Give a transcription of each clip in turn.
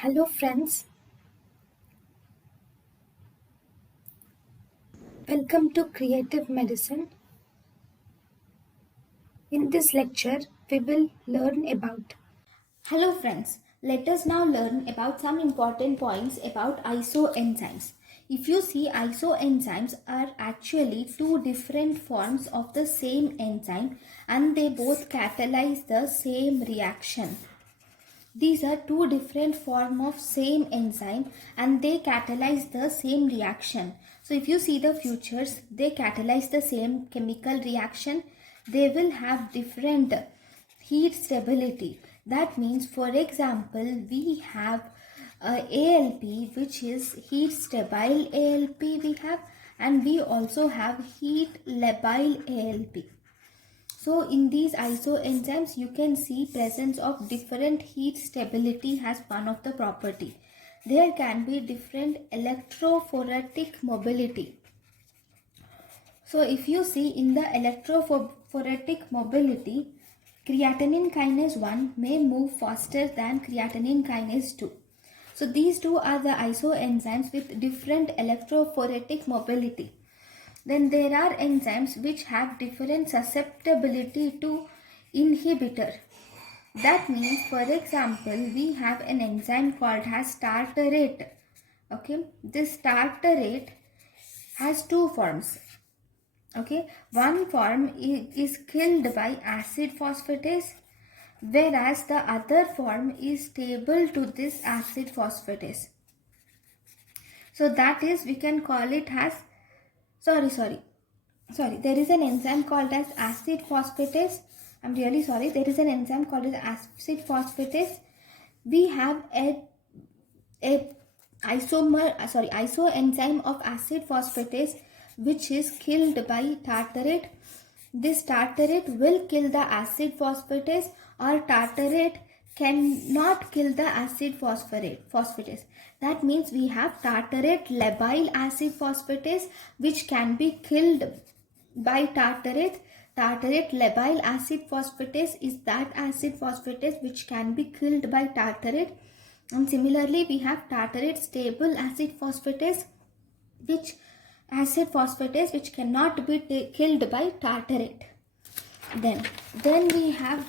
Hello friends, welcome to Creative Medicine. In this lecture, we will learn about. Hello friends, let us now learn about some important points about isoenzymes. If you see, isoenzymes are actually two different forms of the same enzyme and they both catalyze the same reaction. These are two different forms of same enzyme and they catalyze the same reaction. So if you see the features, they catalyze the same chemical reaction. They will have different heat stability. That means, for example, we have ALP, which is heat stable ALP we have, and we also have heat labile ALP. So in these isoenzymes, you can see presence of different heat stability as one of the property. There can be different electrophoretic mobility. So if you see in the electrophoretic mobility, creatinine kinase 1 may move faster than creatinine kinase 2. So these two are the isoenzymes with different electrophoretic mobility. Then there are enzymes which have different susceptibility to inhibitor. That means, for example, we have an enzyme called as tartarate. Okay, this tartarate has two forms. Okay, one form is killed by acid phosphatase, whereas the other form is stable to this acid phosphatase. So that is, we can call it as sorry, there is an enzyme called as acid phosphatase. I'm really sorry, there is an enzyme called as acid phosphatase. We have a isoenzyme of acid phosphatase which is killed by tartarate. This tartarate will kill the acid phosphatase, or tartarate cannot kill the acid phosphatase. That means we have tartarate labile acid phosphatase which can be killed by tartarate. Tartarate labile acid phosphatase is that acid phosphatase which can be killed by tartarate. And similarly, we have tartarate stable acid phosphatase, which cannot be killed by tartarate. Then we have,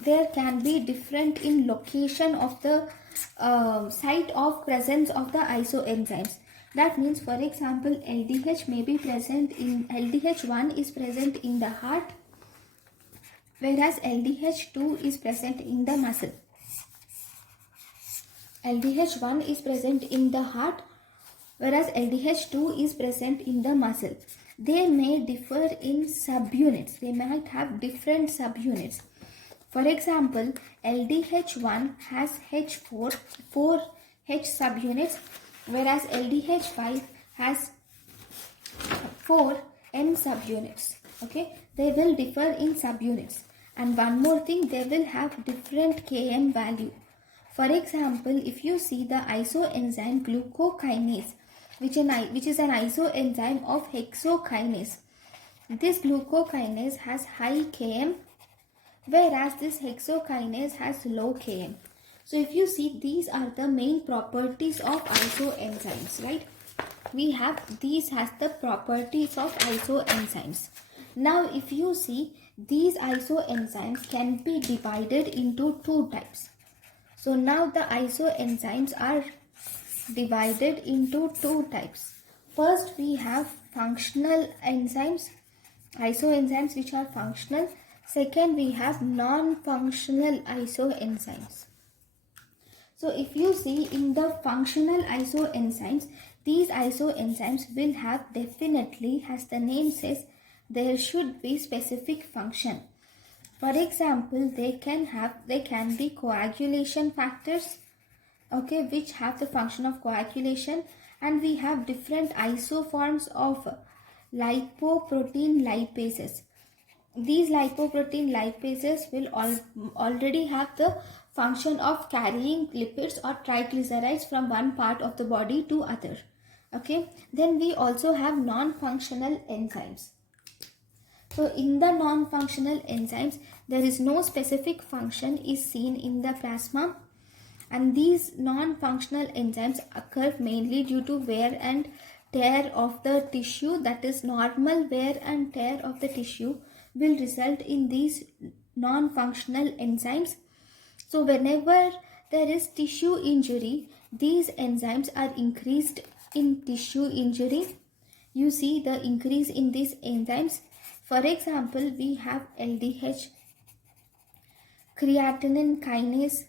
there can be different in location of the site of presence of the isoenzymes. That means, for example, LDH may be present in, LDH1 is present in the heart, whereas LDH2 is present in the muscle. LDH1 is present in the heart, whereas LDH2 is present in the muscle. They may differ in subunits. They might have different subunits. For example, LDH1 has four H subunits, whereas LDH5 has 4 N subunits. Okay, they will differ in subunits. And one more thing, they will have different Km value. For example, if you see the isoenzyme glucokinase, which is an isoenzyme of hexokinase. This glucokinase has high Km, whereas this hexokinase has low Km. So if you see, these are the main properties of isoenzymes, right? We have these as the properties of isoenzymes. Now if you see, these isoenzymes can be divided into two types. So now the isoenzymes are divided into two types. First, we have functional enzymes, isoenzymes which are functional. Second, we have non-functional isoenzymes. So if you see in the functional isoenzymes, these isoenzymes will have, definitely, as the name says, there should be specific function. For example, they can be coagulation factors, okay, which have the function of coagulation, and we have different isoforms of lipoprotein lipases. These lipoprotein lipases will already have the function of carrying lipids or triglycerides from one part of the body to other. Okay, then we also have non-functional enzymes. So in the non-functional enzymes, there is no specific function is seen in the plasma, And these non-functional enzymes occur mainly due to wear and tear of the tissue. That is, normal wear and tear of the tissue will result in these non-functional enzymes. So whenever there is tissue injury, these enzymes are increased in tissue injury. You see the increase in these enzymes. For example, we have LDH, creatinine kinase,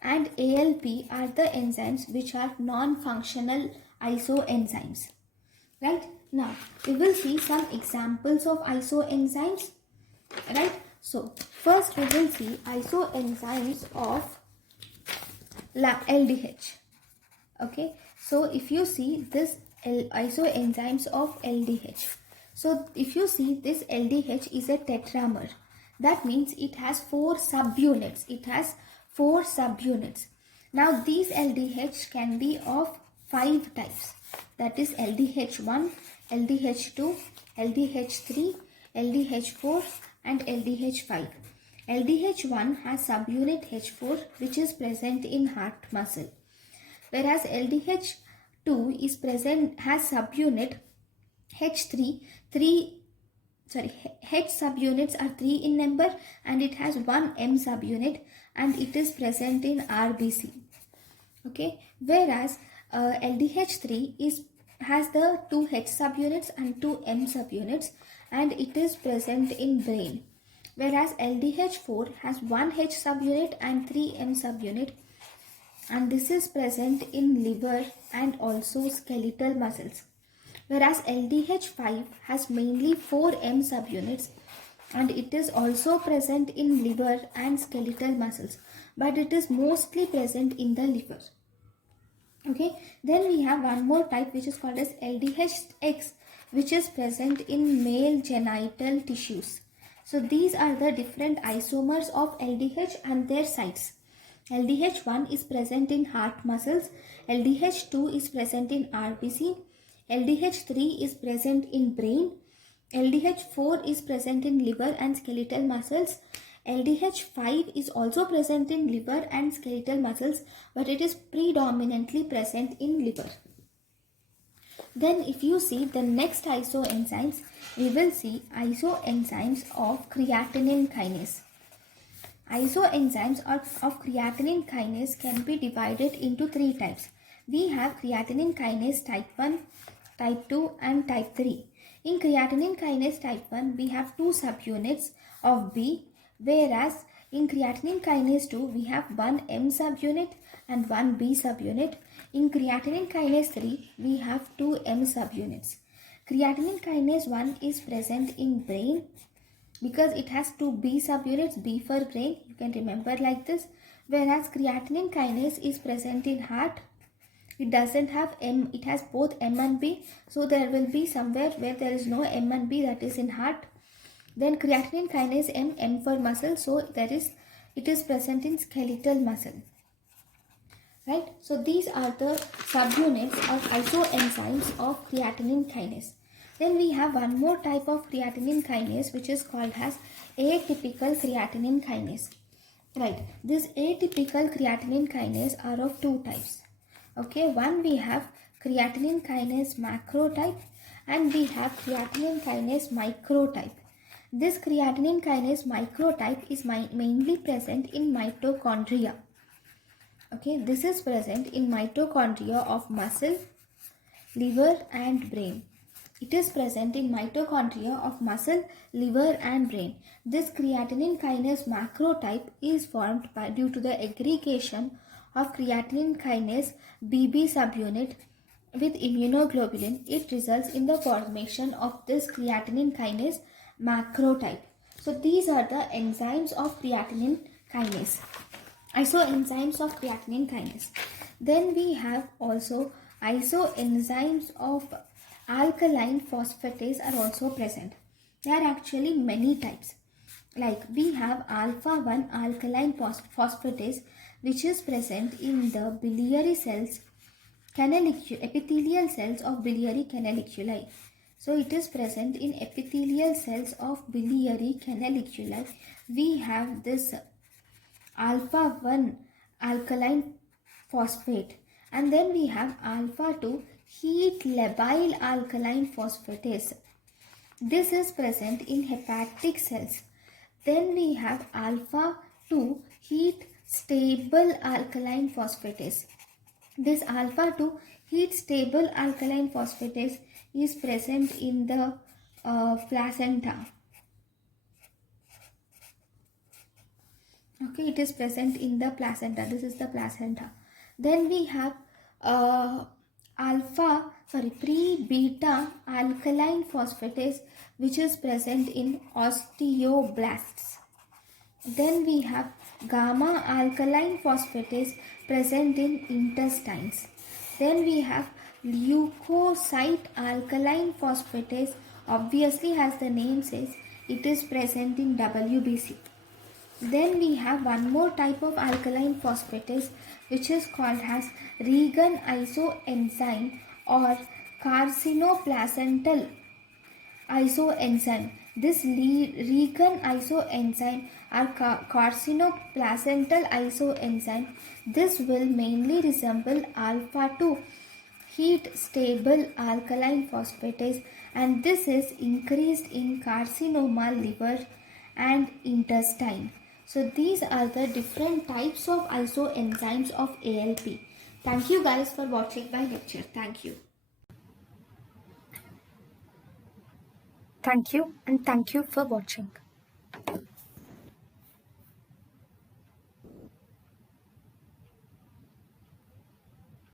and ALP are the enzymes which are non-functional isoenzymes. Right? Now, we will see some examples of isoenzymes. Right? So, first we will see isoenzymes of LDH. Okay, so if you see this isoenzymes of LDH, so if you see this LDH is a tetramer, that means it has 4 subunits. It has 4 subunits. Now these LDH can be of 5 types, that is LDH1, LDH2, LDH3, LDH4 and LDH5. LDH1 has subunit H4 which is present in heart muscle, whereas LDH2 is present, has subunit H3, H subunits are 3 in number, and it has one M subunit and it is present in RBC. Okay, whereas LDH3 has the 2 H subunits and 2 M subunits and it is present in brain, whereas LDH4 has 1 H subunit and 3 M subunit, and this is present in liver and also skeletal muscles, whereas LDH5 has mainly 4 M subunits and it is also present in liver and skeletal muscles, but it is mostly present in the liver. Okay, then we have one more type which is called as LDHX, which is present in male genital tissues. So these are the different isomers of LDH and their sites. LDH1 is present in heart muscles, LDH2 is present in RBC, LDH3 is present in brain, LDH4 is present in liver and skeletal muscles, LDH5 is also present in liver and skeletal muscles, but it is predominantly present in liver. Then if you see the next isoenzymes, we will see isoenzymes of creatinine kinase. Isoenzymes of creatinine kinase can be divided into 3 types. We have creatinine kinase type 1, type 2 and type 3. In creatinine kinase type 1, we have 2 subunits of B, whereas in creatinine kinase 2, we have 1 M subunit and 1 B subunit. In creatinine kinase 3, we have 2 M subunits. Creatinine kinase 1 is present in brain because it has 2 B subunits, B for brain, you can remember like this, whereas creatinine kinase is present in heart. It doesn't have M, it has both M and B, so there will be somewhere where there is no M and B, that is in heart. Then creatinine kinase M for muscle, so it is present in skeletal muscle. Right, so these are the subunits of isoenzymes of creatinine kinase. Then we have one more type of creatinine kinase which is called as atypical creatinine kinase. Right, this atypical creatinine kinase are of 2 types. Okay, one we have creatinine kinase macro type and we have creatinine kinase micro type. This creatinine kinase micro type is mainly present in mitochondria. Okay, this is present in mitochondria of muscle, liver and brain. It is present in mitochondria of muscle, liver and brain. This creatinine kinase macro type is formed due to the aggregation of creatinine kinase BB subunit with immunoglobulin. It results in the formation of this creatinine kinase macro type. So these are the enzymes of creatinine kinase, isoenzymes of creatinine kinase. Then we have also isoenzymes of alkaline phosphatase are also present. There are actually many types. Like we have alpha 1 alkaline phosphatase which is present in the biliary cells, epithelial cells of biliary canaliculi. So it is present in epithelial cells of biliary canaliculi. We have this alpha 1 alkaline phosphate. And then we have alpha 2 heat labile alkaline phosphatase. This is present in hepatic cells. Then we have alpha 2 heat stable alkaline phosphatase. This alpha 2 heat stable alkaline phosphatase is present in the placenta. Okay, it is present in the placenta. This is the placenta. Then we have pre-beta alkaline phosphatase, which is present in osteoblasts. Then we have gamma alkaline phosphatase present in intestines. Then we have leukocyte alkaline phosphatase. Obviously, as the name says, it is present in WBC. Then we have one more type of alkaline phosphatase, which is called as Regan isoenzyme or carcinoplacental isoenzyme. This Regan isoenzyme or carcinoplacental isoenzyme, this will mainly resemble alpha 2 heat stable alkaline phosphatase, and this is increased in carcinoma liver and intestine. So these are the different types of isoenzymes of ALP. Thank you guys for watching my lecture. Thank you. Thank you and thank you for watching.